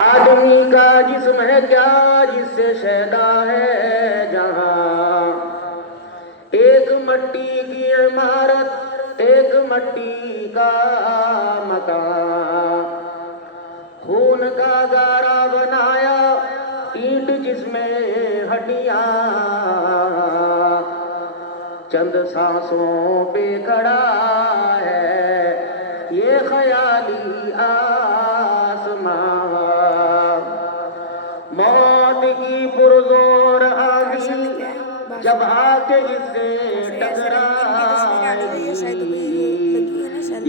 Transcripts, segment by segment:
آدمی کا جسم ہے کیا جس سے شیدا ہے جہاں، ایک مٹی کی عمارت ایک مٹی کا مکان، خون کا گارا بنایا اینٹ جس میں ہڈیاں، چند سانسوں پہ کھڑا ہے یہ خیالی آسمان، موت کی پرزور آندھی جب آ کے اس سے ٹکرائے گی،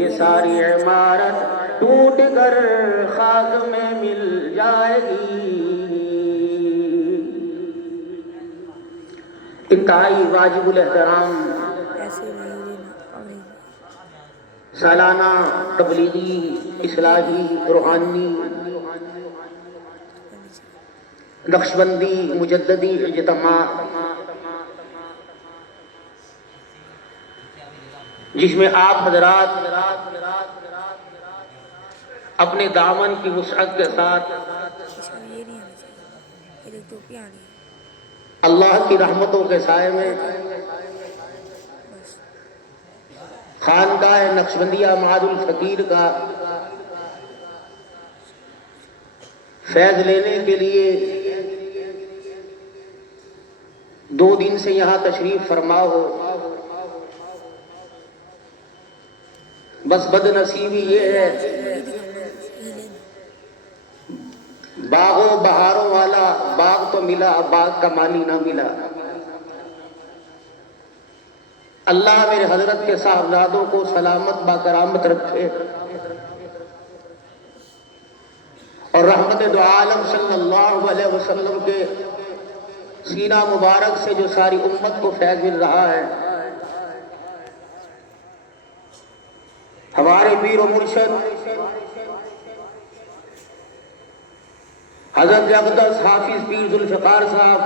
یہ ساری عمارت ٹوٹ کر خاک میں مل جائے گی۔ انتہائی واجب الاحترام سالانہ تبلیغی اصلاحی روحانی نقشبندی مجددی اجتماع، جس میں آپ حضرات اپنے دامن کی وسعت کے ساتھ اللہ کی رحمتوں کے سائے میں خانقاہ نقشبندیہ معاد الفقیر کا فیض لینے کے لیے 2 دن سے یہاں تشریف فرما ہو، بس بد نصیبی یہ ہے باغ و بہاروں والا باغ تو ملا، باغ کا مالی نہ ملا۔ اللہ میرے حضرت کے صاحبزادوں کو سلامت باکرامت رکھے اور رحمت دو عالم صلی اللہ علیہ وسلم کے سینہ مبارک سے جو ساری امت کو فیض مل رہا ہے، ہمارے پیر و مرشد حضرت اقدس حافظ پیر ذوالفقار صاحب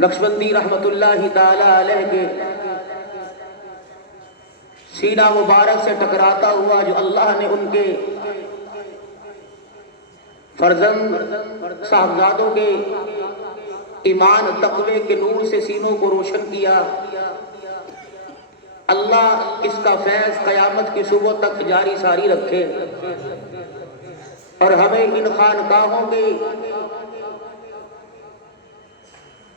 نقشبندی رحمت اللہ تعالی علیہ کے سینہ مبارک سے ٹکراتا ہوا جو اللہ نے ان کے فرزند صاحبزادوں کے ایمان تقوی کے نور سے سینوں کو روشن کیا، اللہ اس کا فیض قیامت کی صبح تک جاری ساری رکھے اور ہمیں ان خانقاہوں کی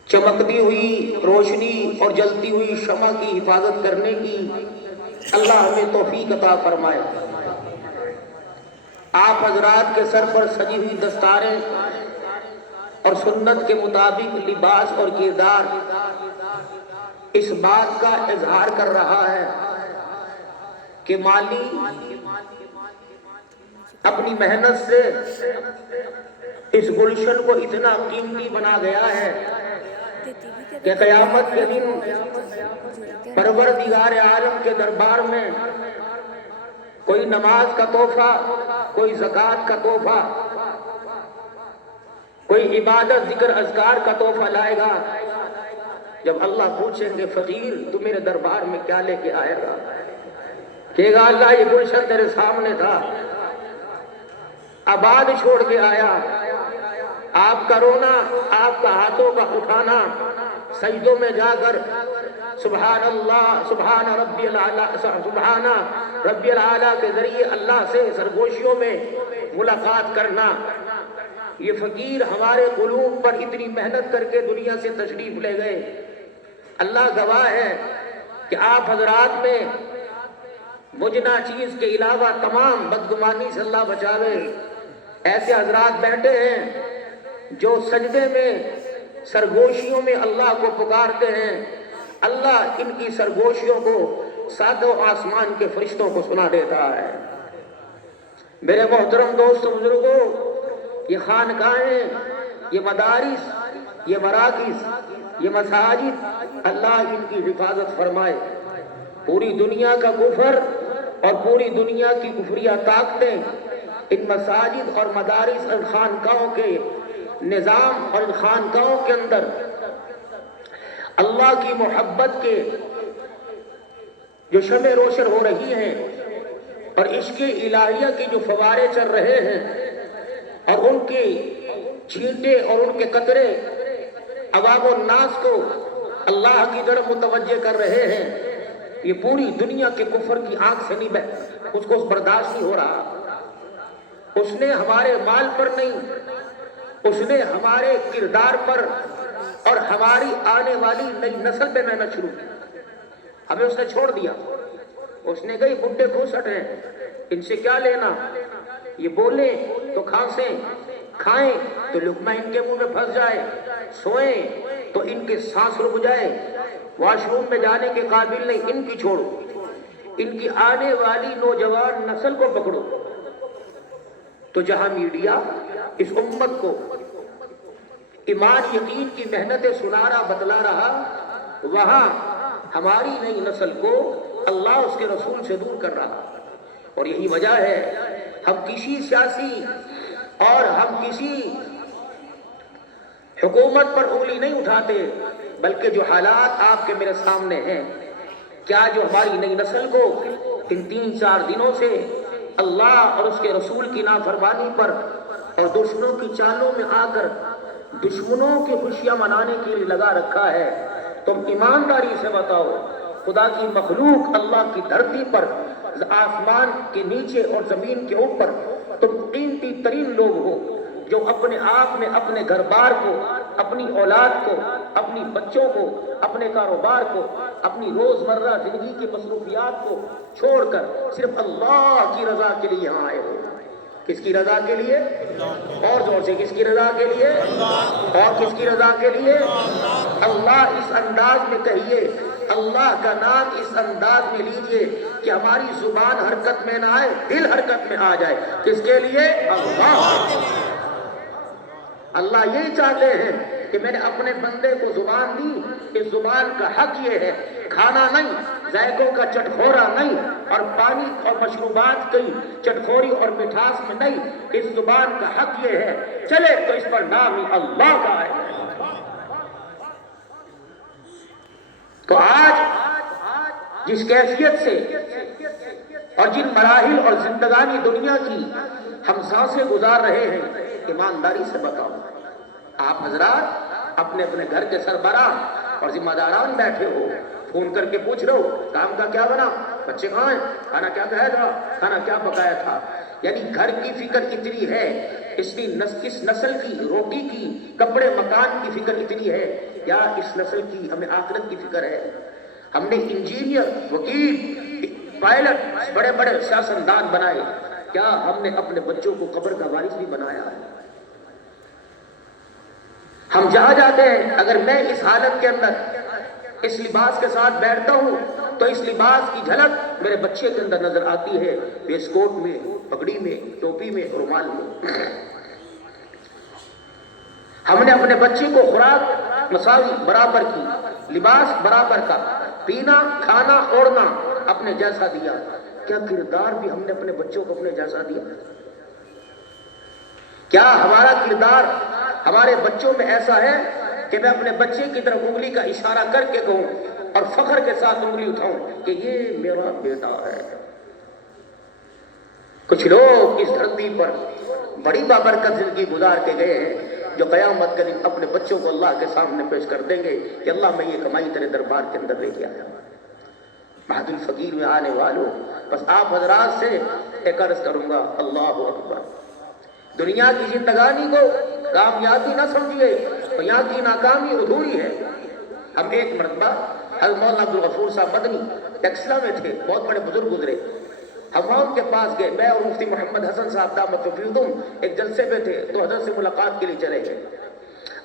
چمکتی ہوئی روشنی اور جلتی ہوئی شمع کی حفاظت کرنے کی اللہ ہمیں توفیق عطا فرمائے۔ آپ حضرات کے سر پر سجی ہوئی دستاریں اور سنت کے مطابق لباس اور کردار اس بات کا اظہار کر رہا ہے کہ مالی اپنی محنت سے اس گلشن کو اتنا قیمتی بنا گیا ہے کہ قیامت کے دن پروردگار عالم کے دربار میں کوئی نماز کا تحفہ، کوئی زکوٰۃ کا تحفہ، کوئی عبادت ذکر اذکار کا تحفہ لائے گا، جب اللہ پوچھیں گے فقیر تو میرے دربار میں کیا لے کے آئے گا، کہے گا اللہ یہ گلشن تیرے سامنے تھا، آباد چھوڑ کے آیا، آپ کا رونا، آپ کا ہاتھوں کا اٹھانا، سجدوں میں جا کر سبحان اللہ سبحان ربی العالی سبحان ربی العالی کے ذریعے اللہ سے سرگوشیوں میں ملاقات کرنا، یہ فقیر ہمارے قلوب پر اتنی محنت کر کے دنیا سے تشریف لے گئے۔ اللہ گواہ ہے کہ آپ حضرات میں مجنہ چیز کے علاوہ تمام بدگمانی سے اللہ بچاوے، ایسے حضرات بیٹھے ہیں جو سجدے میں سرگوشیوں میں اللہ کو پکارتے ہیں، اللہ ان کی سرگوشیوں کو ساتوں آسمان کے فرشتوں کو سنا دیتا ہے۔ میرے محترم دوست و بزرگوں، یہ خانقاہیں، یہ مدارس، یہ مراکز، یہ مساجد، اللہ ان کی حفاظت فرمائے۔ پوری دنیا کا کفر اور پوری دنیا کی کفریہ طاقتیں ان مساجد اور مدارس اور خانقاہوں کے نظام اور ان خانقاہوں کے اندر اللہ کی محبت کے جو شمع روشن ہو رہی ہیں اور عشق الہیہ کے جو فوارے چل رہے ہیں، اور ان کی چھینٹے اور ان کے قطرے عوام الناس کو اللہ کی طرف متوجہ کر رہے ہیں. یہ پوری دنیا کے کفر کی آنکھ سے نہیں اس کو برداشت نہیں ہو رہا. اس نے ہمارے مال پر نہیں، اس نے ہمارے کردار پر اور ہماری آنے والی نئی نسل پہ محنت شروع کی. ہمیں اس نے چھوڑ دیا. اس نے کہی بڈھے کھوسٹ ہیں، ان سے کیا لینا، یہ بولیں تو کھانسیں، کھائیں تو لقمہ ان کے منہ میں پھنس جائے، سوئیں تو ان کے سانس رک جائے، واش روم میں جانے کے قابل نہیں، ان کی چھوڑو، ان کی آنے والی نوجوان نسل کو پکڑو. تو جہاں میڈیا اس امت کو ایمان یقین کی محنتیں سنا رہا بتلا رہا، وہاں ہماری نئی نسل کو اللہ اس کے رسول سے دور کر رہا. اور یہی وجہ ہے ہم کسی سیاسی اور ہم کسی حکومت پر انگلی نہیں اٹھاتے، بلکہ جو حالات آپ کے میرے سامنے ہیں، کیا جو ہماری نئی نسل کو ان 3-4 دنوں سے اللہ اور اس کے رسول کی نافرمانی پر اور دشمنوں کی چالوں میں آ کر دشمنوں کی خوشیاں منانے کے لیے لگا رکھا ہے. تم ایمانداری سے بتاؤ، خدا کی مخلوق اللہ کی دھرتی پر، آسمان کے نیچے اور زمین کے اوپر تم قیمتی ترین لوگ ہو جو اپنے آپ میں اپنے گھر بار کو، اپنی اولاد کو، اپنی بچوں کو، اپنے کاروبار کو، اپنی روزمرہ زندگی کی مصروفیات کو چھوڑ کر صرف اللہ کی رضا کے لیے یہاں آئے ہو. کس کی رضا کے لیے؟ اور زور سے، کس کی رضا کے لیے؟ اور کس کی رضا کے لیے؟ اللہ. اس انداز میں کہیے، اللہ کا نام اس انداز میں لیجئے کہ ہماری زبان حرکت میں نہ آئے، دل حرکت میں آ جائے. کس کے لیے؟ اللہ. اللہ یہی چاہتے ہیں کہ میں نے اپنے بندے کو زبان دی. اس زبان کا حق یہ ہے، کھانا نہیں، ذائقوں کا چٹخورا نہیں، اور پانی اور مشروبات کی چٹخوری اور مٹھاس میں نہیں. اس زبان کا حق یہ ہے، چلے تو اس پر نام ہی اللہ کا ہے. تو آج جس کیفیت سے اور جن مراحل اور زندگانی دنیا کی ہم سانسیں گزار رہے ہیں، ایمانداری سے بتاؤ، آپ حضرات اپنے اپنے گھر کے سربراہ اور ذمہ داران بیٹھے ہو، فون کر کے پوچھ رہے ہو کام کا کیا بنا، بچے کہاں ہیں، کھانا کیا کہا تھا، کھانا کیا پکایا تھا. یعنی گھر کی فکر اتنی ہے، اس نسل کی روٹی کی، کپڑے مکان کی فکر اتنی ہے، یا اس نسل کی ہمیں آخرت کی فکر ہے. ہم نے انجینئر، وکیل، پائلٹ، بڑے بڑے سیاستدان بنائے، کیا ہم نے اپنے بچوں کو قبر کا وارث بھی بنایا ہے؟ ہم جہاں جاتے ہیں، اگر میں اس حالت کے اندر اس لباس کے ساتھ بیٹھتا ہوں تو اس لباس کی جھلک میرے بچے کے اندر نظر آتی ہے، ویسٹ کوٹ میں، پگڑی میں، ٹوپی میں، رومال میں. ہم نے اپنے بچے کو خوراک مساوی برابر کی، لباس برابر کا، پینا، کھانا، اوڑھنا اپنے جیسا دیا. کیا کردار بھی ہم نے اپنے بچوں کو اپنے جیسا دیا؟ کیا ہمارا کردار ہمارے بچوں میں ایسا ہے کہ میں اپنے بچے کی طرف انگلی کا اشارہ کر کے کہوں اور فخر کے ساتھ انگلی اٹھاؤں کہ یہ میرا بیٹا ہے؟ کچھ لوگ اس دھرتی پر بڑی بابرکت زندگی گزار کے گئے ہیں، جو قیامت کے دن اپنے بچوں کو اللہ کے سامنے پیش کر دیں گے کہ اللہ میں یہ کمائی تیرے دربار کے اندر لے کے آیا. بہاد الفقیر میں آنے والوں، بس آپ حضرات سے ایک عرض کروں گا، اللہ اکبر. دنیا کی زندگانی کو کامیابی نہ سمجھیے، تو یہاں کی ناکامی ادھوری ہے. ہم ایک مرتبہ حضرت مولانا عبدالغفور صاحب مدنی ٹیکسلا میں تھے، بہت بڑے بزرگ گزرے. ہم ان کے پاس گئے، میں اور مفتی محمد حسن صاحب دامت فیضم ایک جلسے پہ تھے، تو حضرت سے ملاقات کے لیے چلے گئے.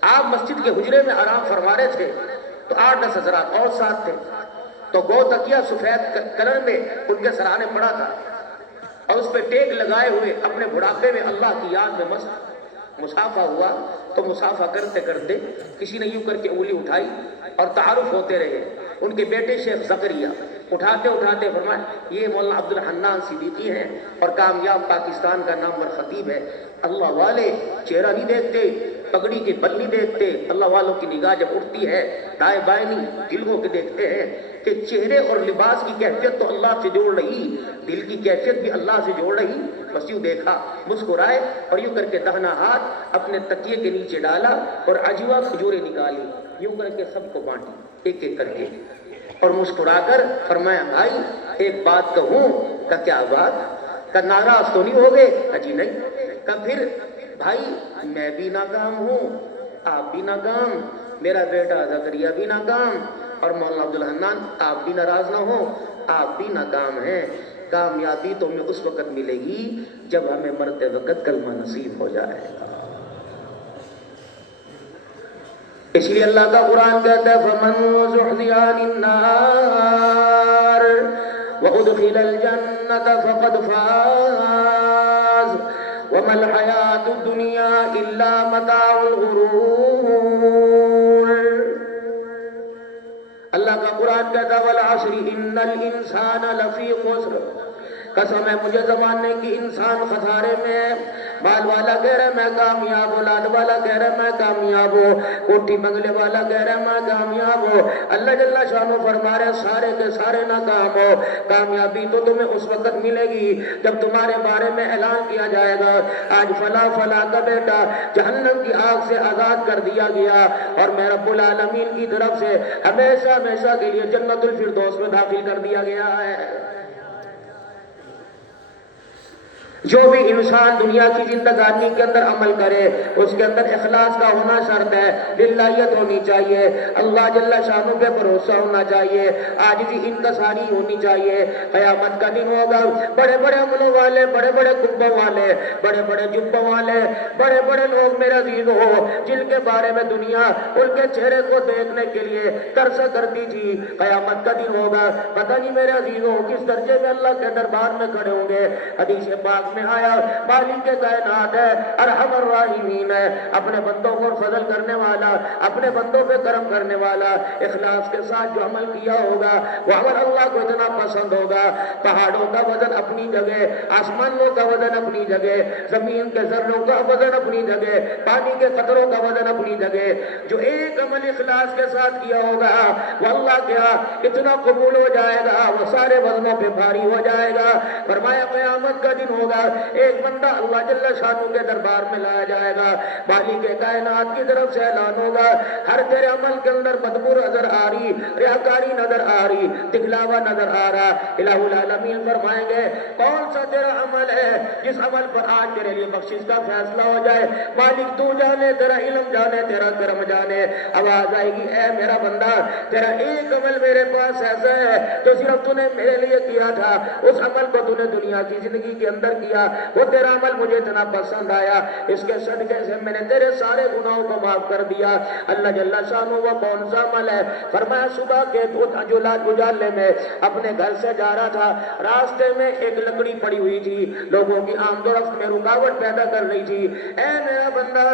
آپ مسجد کے حجرے میں آرام فرما رہے تھے، تو 8-10 حضرات اور ساتھ تھے. تو گو تکیہ سفید کلر میں ان کے سرانے پڑا تھا، اور اس پہ ٹیک لگائے ہوئے اپنے بڑھاپے میں اللہ کی یاد میں مست مسافہ ہوا. تو مسافہ کرتے کرتے کسی نے یوں کر کے انگلی اٹھائی اور تعارف ہوتے رہے. ان کے بیٹے شیخ زکریا اٹھاتے اٹھاتے فرمائے یہ مولانا عبدالحنان صدیقی ہیں اور کامیاب پاکستان کا نامور خطیب ہے. اللہ والے چہرہ نہیں دیکھتے، پگڑی کے بل نہیں دیکھتے. اللہ والوں کی نگاہ جب اٹھتی ہے دائیں بائیں نہیں، دلوں کے دیکھتے ہیں کہ چہرے اور لباس کی کیفیت تو اللہ سے جوڑ رہی، دل کی کیفیت بھی اللہ سے جوڑ رہی. بس یوں دیکھا، مسکرائے اور یوں کر کے دہنا ہاتھ اپنے تکیے کے نیچے ڈالا اور عجوا کھجوریں نکالی، یوں کر کے سب کو بانٹی ایک ایک کر کے، اور مسکرا کر فرمایا بھائی ایک بات کہوں؟ کہ کیا بات؟ کہ ناراض تو نہیں ہوگے؟ جی نہیں۔ کہ پھر بھائی میں بھی ناکام ہوں، آپ بھی ناکام، میرا بیٹا زکریا بھی ناکام، اور مولانا عبدالحنان آپ بھی ناراض نہ ہو، آپ بھی ناکام ہیں۔ کامیابی تو ہمیں اس وقت ملے گی جب ہمیں مرتے وقت کلمہ نصیب ہو جائے گا۔ اس لیے اللہ کا قرآن کہتا ہے فَمَن زُحْزِحَ عَنِ النَّارِ وَأُدْخِلَ الْجَنَّةَ فَقَدْ فَازَ وَمَا الْحَيَاةُ الدُّنْيَا إِلَّا مَتَاعُ الْغُرُورِ۔ اللہ کا قرآن کہتا ہے وَالْعَصْرِ إِنَّ الْإِنسَانَ لَفِي خُسْرٍ، قسم ہے مجھے زمانے کی انسان خسارے میں ہے۔ بال والا کہہ رہا ہے میں کامیاب، اولاد والا کہہ رہا ہے میں کامیاب ہوں، کوٹھی بنگلے والا کہہ رہا ہے میں کامیاب ہوں۔ اللہ جل شانہ فرما رہے سارے کے سارے ناکام ہو۔ کامیابی تو تمہیں اس وقت ملے گی جب تمہارے بارے میں اعلان کیا جائے گا آج فلاں فلاں کا بیٹا جہنم کی آگ سے آزاد کر دیا گیا اور میں رب العالمین کی طرف سے ہمیشہ ہمیشہ کے لیے جنت الفردوس میں داخل کر دیا گیا ہے۔ جو بھی انسان دنیا کی زندگانی کے اندر عمل کرے اس کے اندر اخلاص کا ہونا شرط ہے، للہیت ہونی چاہیے، اللہ جل شانہ پہ بھروسہ ہونا چاہیے، عاجزی انکساری ہونی چاہیے۔ قیامت کا دن ہوگا بڑے بڑے عملوں والے، بڑے بڑے قبوں والے، بڑے بڑے جبوں والے، بڑے بڑے لوگ میرے عزیز ہو جن کے بارے میں دنیا ان کے چہرے کو دیکھنے کے لیے ترس کرتی تھی، قیامت کا دن ہوگا پتہ نہیں میرے عزیز ہو کس درجے میں اللہ کے دربار میں کھڑے ہوں گے۔ حدیث پاک میں آیا مالک کائنات ہے، ارحم الراحمین ہے، اپنے بندوں کو فضل کرنے والا، اپنے بندوں پہ کرم کرنے والا، اخلاص کے ساتھ جو عمل کیا ہوگا وہ عمل اللہ کو اتنا پسند ہوگا۔ پہاڑوں کا وزن اپنی جگہ، آسمانوں کا وزن اپنی جگہ، زمین کے ذروں کا وزن اپنی جگہ، پانی کے قطروں کا وزن اپنی جگہ، جو ایک عمل اخلاص کے ساتھ کیا ہوگا وہ اللہ کیا اتنا قبول ہو جائے گا، وہ سارے وزنوں پہ بھاری ہو جائے گا۔ فرمایا قیامت کا دن ہوگا ایک بندہ اللہ جل شانہ کے دربار میں لایا جائے گا، مالک کائنات کی طرف سے اعلان ہوگا ہر تیرے عمل کے اندر بدبو نظر آ رہی، ریاکاری نظر آ رہی، دکھلاوا نظر آ رہا۔ الہ العالمین فرمائیں گے کون سا تیرا عمل ہے جس عمل پر آج تیرے لیے بخشش کا فیصلہ ہو جائے؟ مالک تو جانے، تیرا علم جانے، تیرا کرم جانے۔ آواز آئے گی اے میرا بندہ تیرا ایک عمل میرے پاس ایسا ہے جو صرف تو نے میرے لیے کیا تھا، اس عمل کو تو نے دنیا کی زندگی کے اندر کیا، وہ تیرا عمل مجھے اتنا پسند آیا، اس کے صدقے سے میں نے تیرے سارے گناہوں کو معاف کر دیا۔ اللہ جل شانہ وہ کون سا عمل ہے؟ فرمایا صبح کے اجالے میں اپنے گھر سے جا رہا تھا، راستے میں ایک لکڑی پڑی ہوئی تھی، لوگوں کی آمد و رفت میں رکاوٹ پیدا کر رہی تھی۔ اے میرا بندہ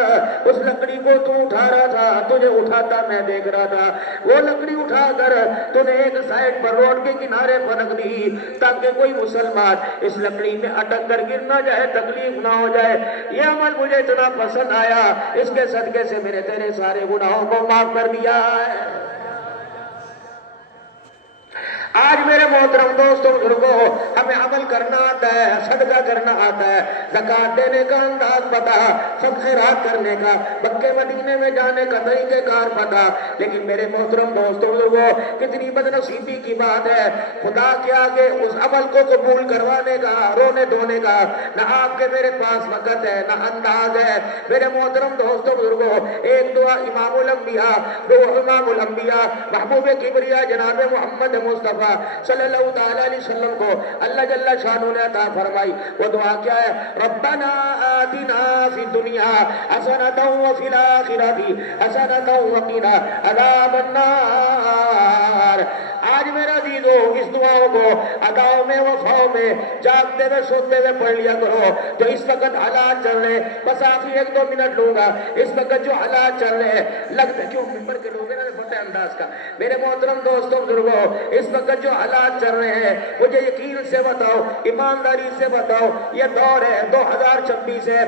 اس لکڑی کو تو اٹھا رہا تھا، تجھے اٹھاتا میں دیکھ رہا تھا، وہ لکڑی اٹھا کر تو نے ایک سائڈ پر روڈ کے کنارے پر رکھ دی تاکہ کوئی مسلمان اس لکڑی میں اٹک کر گر نہ جائے، تکلیف نہ ہو جائے۔ یہ عمل مجھے اتنا پسند آیا، اس کے صدقے سے میں نے تیرے سارے گناہوں کو معاف کر دیا ہے۔ آج میرے محترم دوستوں بزرگوں ہمیں عمل کرنا آتا ہے، صدقہ کرنا آتا ہے، زکوٰۃ دینے کا انداز پتا، سب خیرات کرنے کا، مکے مدینے میں جانے کا طریقہ کار پتا، لیکن میرے محترم دوستوں بزرگوں کتنی بد نصیبی کی بات ہے خدا کے آگے اس عمل کو قبول کروانے کا، رونے دھونے کا نہ آپ کے میرے پاس وقت ہے نہ انداز ہے۔ میرے محترم دوستوں بزرگوں ایک دعا امام الانبیاء، امام الانبیاء محبوب کبریا جناب محمد مصطفیٰ صلی اللہ تعالیٰ علیہ وسلم کو اللہ جل شانہ نے عطا فرمائی۔ وہ دعا کیا ہے؟ ربنا آتنا فی الدنیا حسنۃ وفی الآخرۃ حسنۃ وقنا عذاب النار۔ آج میرا عزیزو اس دعاؤں کو اداؤں میں وفاؤں میں جاگتے ہوئے سوتے ہوئے پڑھ لیا کرو۔ جو اس وقت حالات چل رہے ہیں، بس آخری 1-2 منٹ لوں گا، اس وقت جو حالات چل رہے ہیں لگتا کیوں ممبر کے لوگ ہیں نا بڑے انداز کا، میرے محترم دوستوں بزرگوں اس وقت جو حالات چل رہے ہیں مجھے یقین سے بتاؤ، ایمانداری سے بتاؤ، یہ دور ہے 2026 ہے،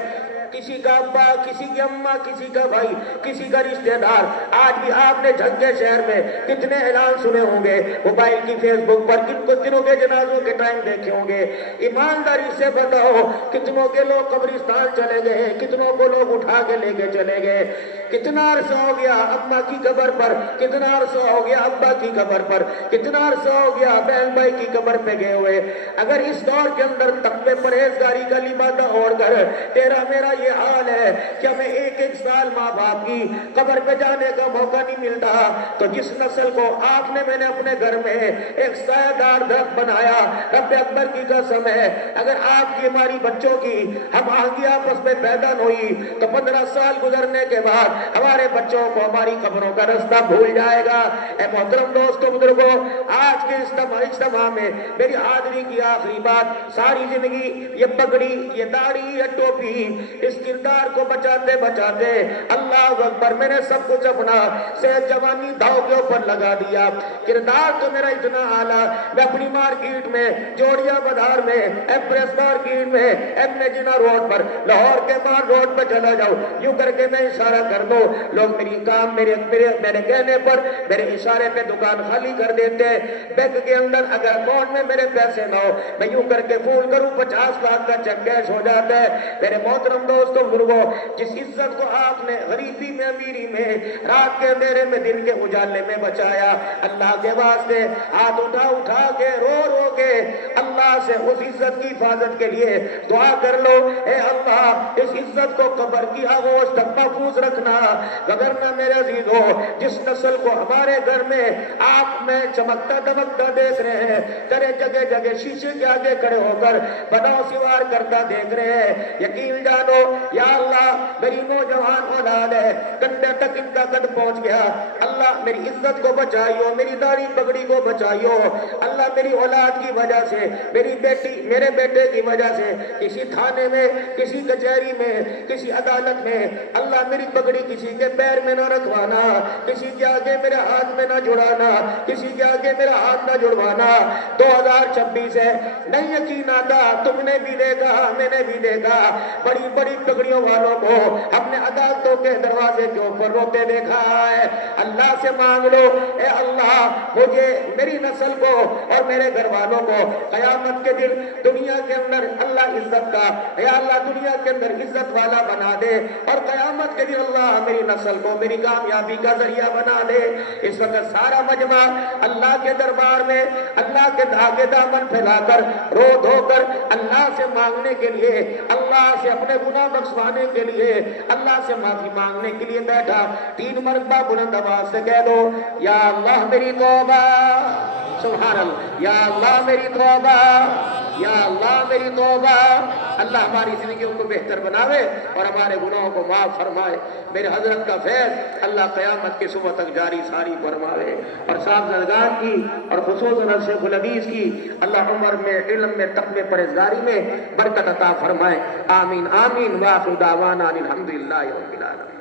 کسی کا ابا، کسی کی اماں، کسی کا بھائی، کسی کا رشتہ دار. آج بھی آپ نے جھنگے شہر میں کتنے اعلان سنے ہوں گے موبائل کی فیس بک پر، کتنوں کے جنازوں کے ٹائم دیکھے ہوں گے. ایمانداری سے بتاؤ کتنوں کے لوگ قبرستان چلے گئے، کتنوں کو لوگ اٹھا کے لے کے چلے گئے. کتنا عرصہ ہو گیا اماں کی قبر پر، کتنا عرصہ ہو گیا ابا کی قبر پر، کتنا عرصہ ہو گیا بہن بھائی کی قبر پہ گئے ہوئے. اگر اس دور کے اندر تقوی پرہیزگاری کا لبادہ اوڑھ کر تیرا میرا یہ حال ہے کہ ہمیں ایک ایک سال ماں باپ کی قبر پہ جانے کا موقع نہیں ملتا، تو جس نسل کو آپ نے میں نے اپنے گھر میں ایک سایہ دار درخت بنایا، رب اکبر کی قسم ہے اگر آپ کی ہماری بچوں کی ہم آہنگی آپس میں پیدا نہ ہوئی تو 15 سال گزرنے کے بعد ہمارے بچوں کو ہماری قبروں کا رستہ بھول جائے گا. اے محترم دوستو بزرگوں، آج کے اجتماع میں میری حاضری کی آخری بات، ساری زندگی یہ پگڑی، یہ داڑھی، یہ ٹوپی، اس کردار کو بچاتے بچاتے اللہ اکبر میں نے سب کچھ اپنا صحت جوانی داؤ کے اوپر لگا دیا. کردار تو میرا اتنا اعلیٰ، میں اپنی مارکیٹ میں، جوڑیا بازار میں، ایمپریس مارکیٹ میں، ایم اے جناح روڈ پر، لاہور کے بار روڈ پر چلا جاؤں، یوں کر کے میں اشارہ کر دوں، لوگ میری کام میرے کہنے پر میرے اشارے پہ دکان خالی کر دیتے. بینک کے اندر اگر اکاؤنٹ میں میرے پیسے نہ ہو، میں یوں کر کے فون کروں 50 لاکھ کا چیک کیش ہو جاتا ہے. میرے محترم دوستوں بزرگوں، جس عزت کو آپ نے غریبی میں، امیری میں، رات کے اندھیرے میں، دن کے اجالے میں بچایا، اللہ کے واسطے ہاتھ اٹھا اٹھا کے رو رو کے اللہ سے اس عزت کی حفاظت کے لیے دعا کر لو. اے اللہ اس عزت کو قبر کی آغوش تک محفوظ رکھنا، وگرنہ میرے عزیزو جس نسل کو ہمارے گھر میں آپ میں چمکتا دمکتا دیکھ رہے ہیں، تیرے جگہ جگہ شیشے کے آگے کھڑے ہو کر بناؤ سوار کرتا دیکھ رہے ہیں، یقین جانو یا اللہ میری نوجوان اولاد ہے، کندھے تک ان کا قد پہنچ گیا، اللہ میری عزت کو بچائیو، میری داڑھی پگڑی کو بچائیو. اللہ میری اولاد کی وجہ سے، میری بیٹی میرے بیٹے کی وجہ سے کسی تھانے میں، کسی کچہری میں، کسی عدالت میں اللہ میری پگڑی کسی کے پیر میں نہ رکھوانا، کسی کے آگے میرے ہاتھ میں نہ جڑانا، کسی کے آگے میرا ہاتھ نہ جڑوانا. 2026 ہے، نہیں یقین آتا، تم نے بھی دیکھا، میں نے بھی دیکھا، بڑی بڑی پگڑیوں والوں کو اپنے عدالتوں کے دروازے کے اوپر روتے دیکھا ہے. اللہ سے مانگ لو اے اللہ مجھے، میری نسل کو اور میرے گھر والوں کو قیامت کے دن دنیا کے اندر اللہ عزت کا، یا اللہ دنیا کے اندر عزت والا بنا دے، اور قیامت کے دن اللہ میری نسل کو میری کامیابی کا ذریعہ بنا دے. اس وقت سارا مجمع اللہ کے دربار میں اللہ کے آگے دامن پھیلا کر رو دھو کر اللہ سے مانگنے کے لیے، اللہ سے اپنے گناہ بخشوانے کے لیے، اللہ سے معافی مانگنے کے لیے بیٹھا. 3 مرتبہ بلند آواز سے کہہ دو یا اللہ میری توبہ، سبحان اللہ، یا اللہ میری توبہ، یا اللہ میری توبہ. اللہ ہماری زندگیوں کو بہتر بناوے اور ہمارے گناہوں کو معاف فرمائے. میرے حضرت کا فیض اللہ قیامت کی صبح تک جاری ساری فرمائے، اور صاحبزادگان کی اور خصوصاً شیخ الحدیث کی اللہ عمر میں، علم میں، تقوی پرہیزگاری میں برکت عطا فرمائے. آمین آمین. وآخر دعوانا الحمدللہ رب العالمین.